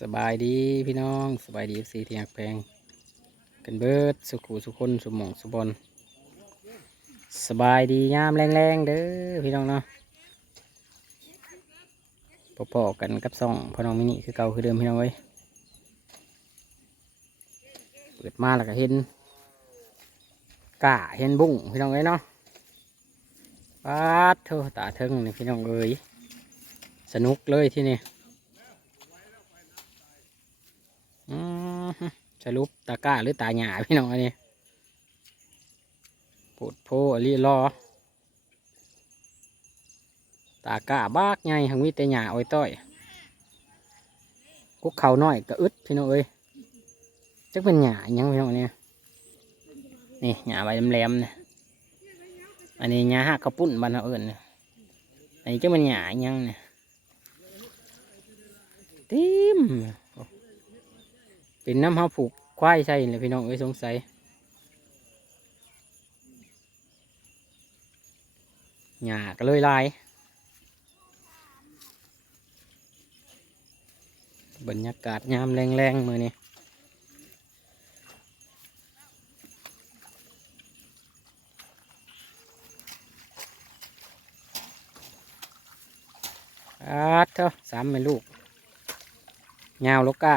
สบายดีพี่น้องสบายดีสีที่หักแพงกันเบิดสุขุสุคนสุหมองสุบอลสบายดียามแรงๆเด้อพี่น้องเนาะพอๆกันกับซ่องพ่อน้องมินิคือเก่าคือเดิมพี่น้องเอ้ยเปิดมาแล้วก็เห็นกาเห็นบุ้งพี่น้องเอ้ยเนาะปาดเถอะตาเทิงนี่พี่น้องเอ้ยสนุกเลยที่นี่ อืม สรุปตาก้าหรือตาหยาพี่น้องอันนี้ปวดโพอลีรอ ตาก้าบากไงหังมีแต่หยาอ้อยต้อยกุกเขาน้อยก็อึดพี่น้องเอ้ยจักเป็นหยาอิหยังพี่น้องเนี่ยนี่หยาใบแหลมๆเนี่ยอันนี้หยาหักกระปุ้นบ้านเราเอิญเนี่ยอันนี้จักเป็นหยาอิหยังเนี่ยติม เป็นน้ำเฮาผูกควายใช่เลยพี่น้องเอ้ยสงสัยหยาก็เลยลาย บรรยากาศยามแรงๆมือนี้อาเท่าสามเป็นลูกยาวลูกกะ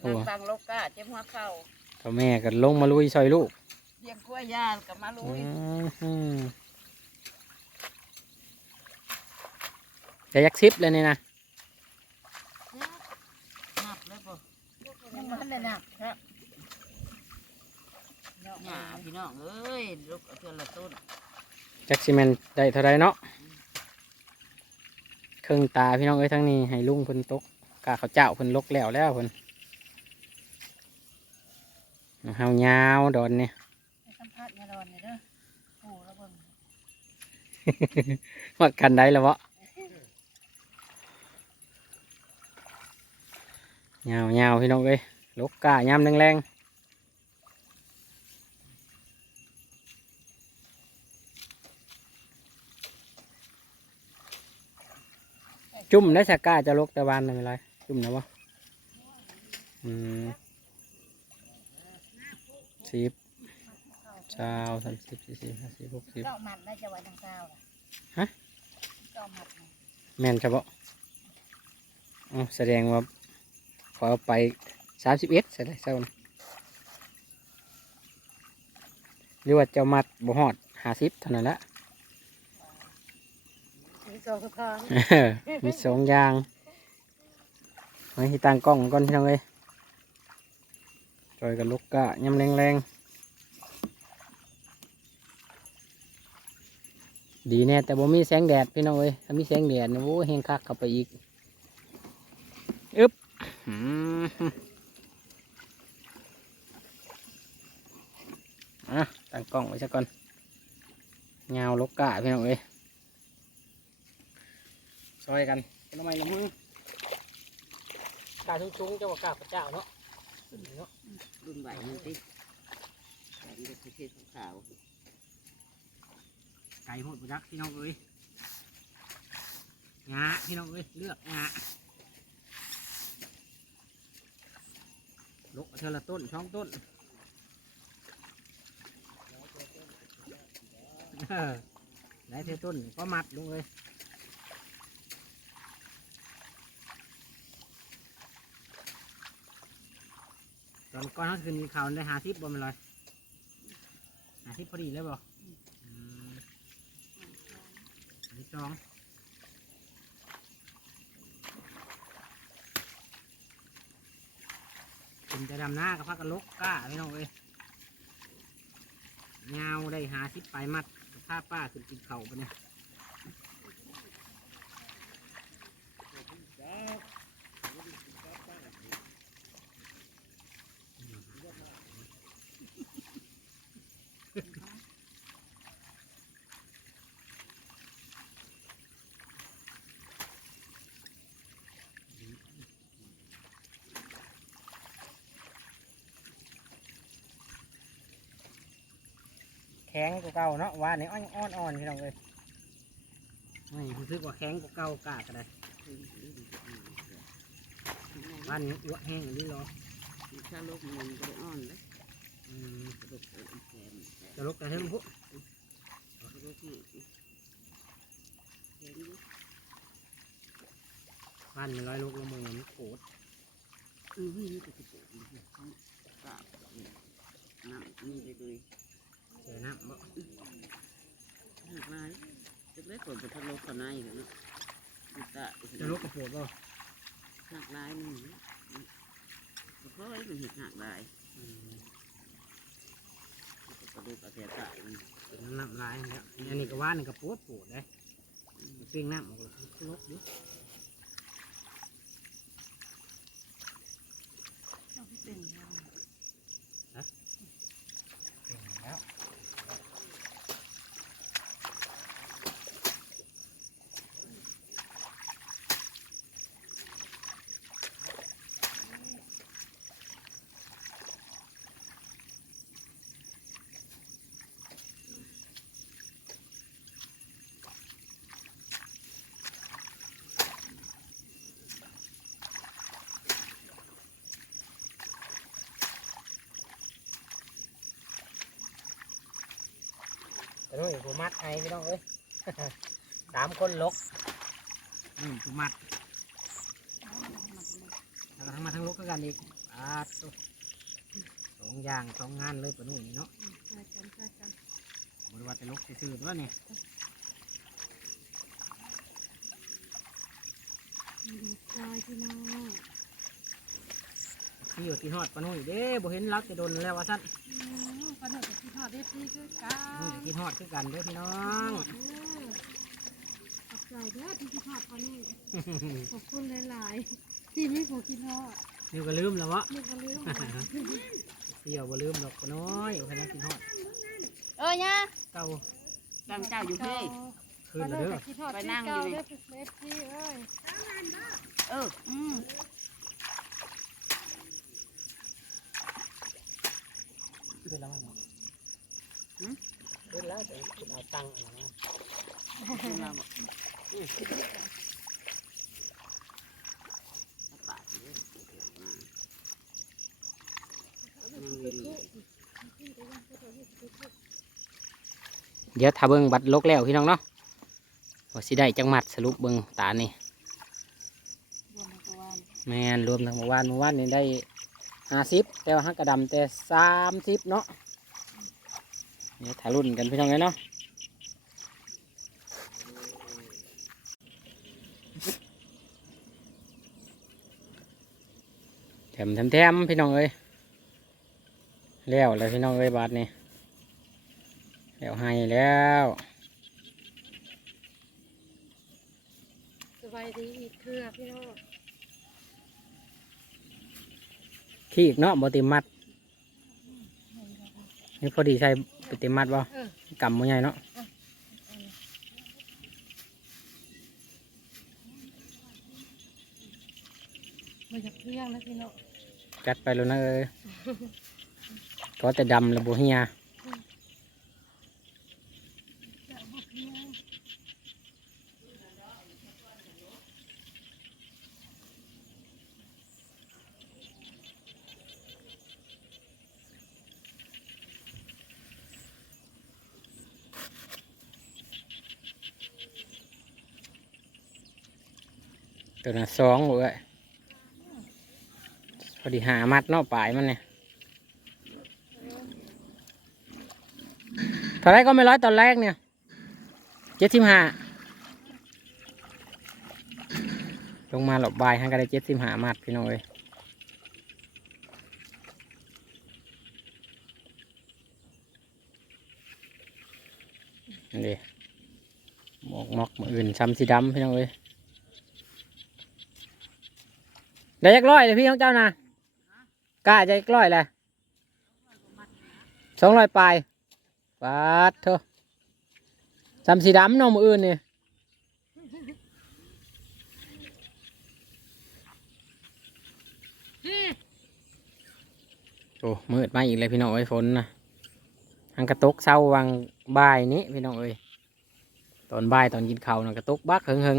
โอ้นางตังโลกาเจ็บหัวเข่าพ่อแม่ก็ลงมาลุยซอยลูกเลี้ยงกล้วยย่างกับมาลุอืยมจะยักซิปเลยนี่นะนับเลยป่ะยังมันเลยนะครับหญ้าพี่น้องเอ้ยลูกเอาเทือนละต้นจักซิเมนได้เท่าไรเนาะเค รื่องตาพี่น้องเอ้ยทั้งนี้ให้ลุงเพิ่นตกกาเขาวเจ้าเพิ่นลกแล้วแล้วเพิ่นเฮายาวดอนเนี่ยไปสัมภาษณ์ยาดอนเนี่ยเด้อโอ้แล้วเบิ่งว่ากันได้แล้ววะยาวยาวพี่น้องเอ้ยลกกายามแรงๆ จุ่มได้สักกาจะลกแต่วานได้ไหมไรจุ่มนะวะอืมสิบเช้าสามสิบสี่สิบห้าสิบหกสิบเจ้ามันได้จะไว้ทางเจ้าล่ะฮะเจ้ามันน่ะแม่นเฉพาะอ๋อแสดงว่าขอเอาไปสามสิบเอ็ดใช่ไหมเจ้านะหรือว่าเจ้ามัดบ่ฮอดห้าสิบเท่านั้นละมี สองทางมีสองอย่างไว้ที่ตั้งกล้องก่อนพี่น้องเอ้ยจอยกับลูกกะยำแรงๆดีแน่แต่บ่มีแสงแดดพี่น้องเอ้ยถ้ามีแสงแดดนี่โอ้เฮงคักเข้าไปอีกอึ๊บอะตั้งกล้องไว้ซะก่อนเงาลูกกะพี่น้องเอ้ย ซอยกันเป็นทำไมละมึงกาชุ่งๆเจ้าว่ากาพระเจ้าเนาะเนาะรุ่นใหม่มันติใหญ่เด็กประเทศขาวไก่โหดบุยักพี่น้องเอ้ยงาพี่น้องเอ้ยเลือกงาลกเอาเทอละต้นช่องต้นเออได้เทอต้นก็มัดลงเลย ตอนก่อนเขาคืนนี้เขาได้หาทิปบ่แมันเลยหาทิปพอดีเลยบ่อันที่สองเป็นจะดำหน้ากับพักกันลกก้าไม่น้องเอ้ยเงาได้หาทิปไปมัดผ้าป้าขึ้นกินเข่าไปเนี่ย แข็งกว่าเก่าเนาะว่านี่อ่อนอ่อนอ่อนพี่น้องเอ้ยไม่รู้สึกว่าแข็งกว่าเก่ากล้าก็ได้บ้านนี้อ้วแห้งหรือหรอถ้าลูกมันก็ได้อ่อนเลยอืมลูกแขนจะลุกแต่เฮิงพุลูกนี่แขนอยู่บ้านมีร้อยลูกลงมือมันโคตรเออนี่ก็จะปวดอยู่เขากราบน้ำนี่เลย เลยเจอน้ำบ่หักลายจะได้ผลเป็นทะลุขนาดอยู่เนาะจะจะลุกกระโปดบ่หักลายนี่เพราะไอ้มันเห็ดหักลายอืมกระดูกกระเทียมตายเป็นน้ำลายแล้วอันนี้ก็ว่านี่ก็ปวดปวดเลยเปรี้ยงน้ำมันก็ลุกอยู่ เป็นแล้ว เปรี้ยงแล้ว แต่ นู้นผู้มัดไอ้พี่น้องเอ้ย สามคนลกนี่ผู้มัดแล้วก็ทั้งมาทั้งลกคือกันอีกอาตุสองอย่างสองงานเลยปะนู่นนี่เนาะช่วยกันช่วยกันบริวารแต่ลกซื่อๆด้วยนี่ซอยพี่น้อง ที่อยู่ที่ฮอดปะนู่นเด้บ่เห็นรักจะโดนแล้วว่าสั้นปนึ่งกับพี่ทอดได้พี่คือกันนี่ที่ฮอดคือกันเด้อพี่น้องขอบใจเด้อที่พี่ทอดปนึ่งขอบคุณหลายๆที่ไม่ขอกินทอดนี่ก็ลืมแล้ววะนี่ก็ลืมเที่ยวบ่ลืมดอกปะน้อยเอาคนนที่ฮอดเอ้ยเนี่ยเก่าตั้งเจ้าอยู่เพ่คืนแล้วเด้อพี่ทอดไปนั่งอยู่เก่านี่เด้อเอฟซีเอ้ยเอออืม คืนแล้วมั้งคืนแล้วจะเอาตังค์อะไรนะคุณเราบอกปาดเลยนั่งเดี๋ยวถ้าเบิ่งบัตรลกแล้วพี่น้องเนาะว่าสิได้จังหมัดสรุปเบิ่งตานี่แมนรวมทั้งเมื่อวานเมื่อวานนี่ได้ ห้าสิบแต่ว่าฮักกระดำแต่สามสิบเนาะเดี๋ยวถ่ายรุ่นกันพี่น้องเลยเนาะแถมแถมแถมพี่น้องเอ้ยแล้วเลยพี่น้องเอ้ยบาทนี่แล้วให้แล้วสบายดีอีกเครือพี่น้อง ขี้อีกเนาะบติมัดนี่พอดีใส่ปติมัดบ่เออกำมันใหญ่เนาะมาจากเครื่องนะพี่น้องจัดไปแล้วนะเอ้ยก็แต่ดำแล้วบัเฮีย จะบอกเครื่อง ตัวน่ะสองเว้ยพอดีหามัดเนาะปลายมันเนี่ยเท่าไรกก็ไม่ร้อยตอนแรกเนี่ยเจ็ดสิบห้าลงมาหลบบายให้ก็ได้เจ็ดสิบห้ามัดพี่น้องเอ้ยนี่หมอกหมอกมืออื่นซ้ำสีดำพี่น้องเอ้ย ได้ยักร้อยเลยพี่ของเจ้านะกล้าจะยักร้อยเลยสองร้อยปลายปาดเถอะจำสีดำน้องมืออื่นนี่โอ้มืดมาอีกเลยพี่น้องเอ้ยฝนนะทางกระตุกเศร้าวังบ่ายนี้พี่น้องเอ้ยตอนบ่ายตอนกินข้าวนะก็ตกบักหึงหึง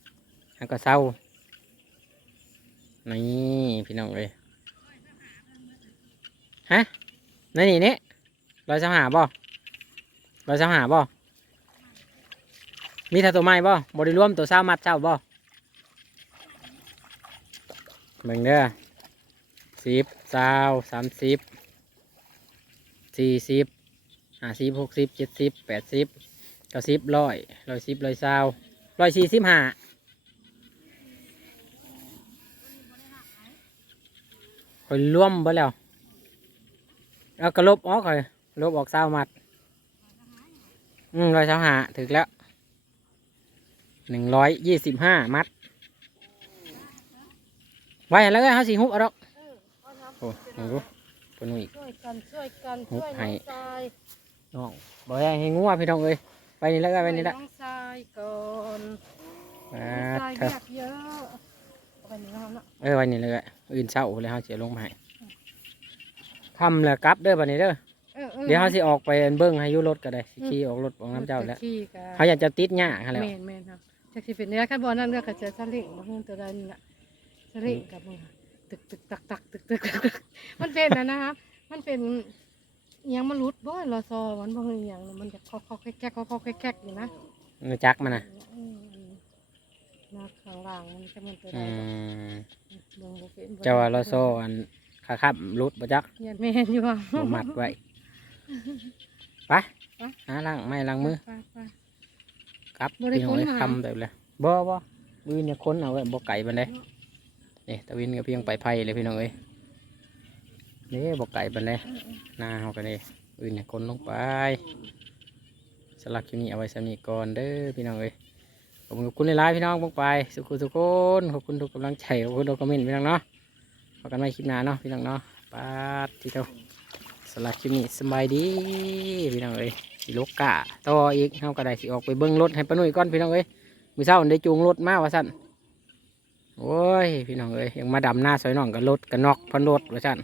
ๆแล้วก็เศร้า นี่พี่น้องเอ้ยฮะนั่นนี่เนี่ยร้อยสหาบ่ร้อยสหาบ่มีถ้าตัวไม้บ่บริรวมตัวเศร้ามัดเจ้าบ่เบิ่งเด้อสิบเศร้าสามสิบสี่สิบห้าสิบหกสิบเจ็ดสิบแปดสิบเก้าสิบร้อยร้อยสิบร้อยเศร้าร้อยสี่สิบห้า คอยรวมเบ่แล้วเอากระลบออกเลยลบออกเศร้ามัด อืมร้อยเศร้าหาถึกแล้วหนึ่งร้อยยี่สิบห้ามัด ไว้แล้วก็เขาสีหุบเอาดอกเออเอาน้ำโอ้ลองดูตัวนู้นอีกช่วยกันช่วยกันหุบช่วยให้น้องทรายน้องบอกให้ให้งัวพี่น้องเอ้ยไปนี่แล้วก็ไปนี่ละช่วยน้องทรายก่อนอ่าน้องทรายเถอะอยากเยอะเอา ไปนี่นะครับเนาะเออไปนี่เลยก็อื่นเช้าเลยเขาเสียลงมาให้คำแล้วกลับเด้อบัดนี้เด้อเออออเดี๋ยวเขาสิออกไปเบิ้งให้อยุรถก็ได้สิขี่ออกรถของน้ำเจ้าแล้วขี้กะเขาอยากจะติดหญ้าเขาแล้ว แม่นแม่นครับจากที่เป็นเนื้อขั้นบอลนั่นเลือกกระเจอสลิงมาเพิ่มตัวใดนี่แหละสลิงกับมือตึกตึกตักตักตึกตึกตึกตึกมันเป็นนะนะครับ มันเป็นอิหยังมันรุดบ่รอซอมันบ่เฮียงมันจะคอกคอกแก๊กคอกคอกแก๊กอยู่นะในจักมันนะอืม นักข้างล่างมันจะมันตัวใดอืมเบิ่งบ่เป็นบ่เจ้าว่าเราโซ่อันขาขับรุดบ่จักเฮียนแม่นอยู่ว่า บ่มัดไว้ ไปไป หาล้างไม้ล้างมือไปไปครับบ่ได้พี่น้องเอ้ยค้นหา คำแบบเลยบ่บ่มือเนี่ยค้นเอาไว้บ่ไก่บันไดนี่ตะวินก็เพียงไปไผ่เลยพี่น้องเอ้ยนี่บ่ไก่บันไดหน้าเฮากันนี่มือเนี่ยค้นลงไปสลักคลิปนี้เอาไว้สำนีก่อนเด้อพี่น้องเอ้ย ขอบคุณขอบคุณหลายๆพี่น้องลงไปสุขุทุกคนขอบคุณทุกกำลังใจขอบคุณทุกคอมเมนต์พี่น้องเนาะพบกันใหม่คลิปหน้าเนาะพี่น้องเนาะปาดที่เท่าสลักคลิปนี้สบายดีพี่น้องเอ้ยสิลกกะต่ออีกเฮาก็ได้สิออกไปเบิ่งรถให้ป้านุ่ยก่อนพี่น้องเอ้ยมื้อเช้าได้จูงรถมาว่าซั่นโอ้ยพี่น้องเอ้ยยังมาดำหน้าซอยน้องกับรถกับนอกพันรถว่าซั่น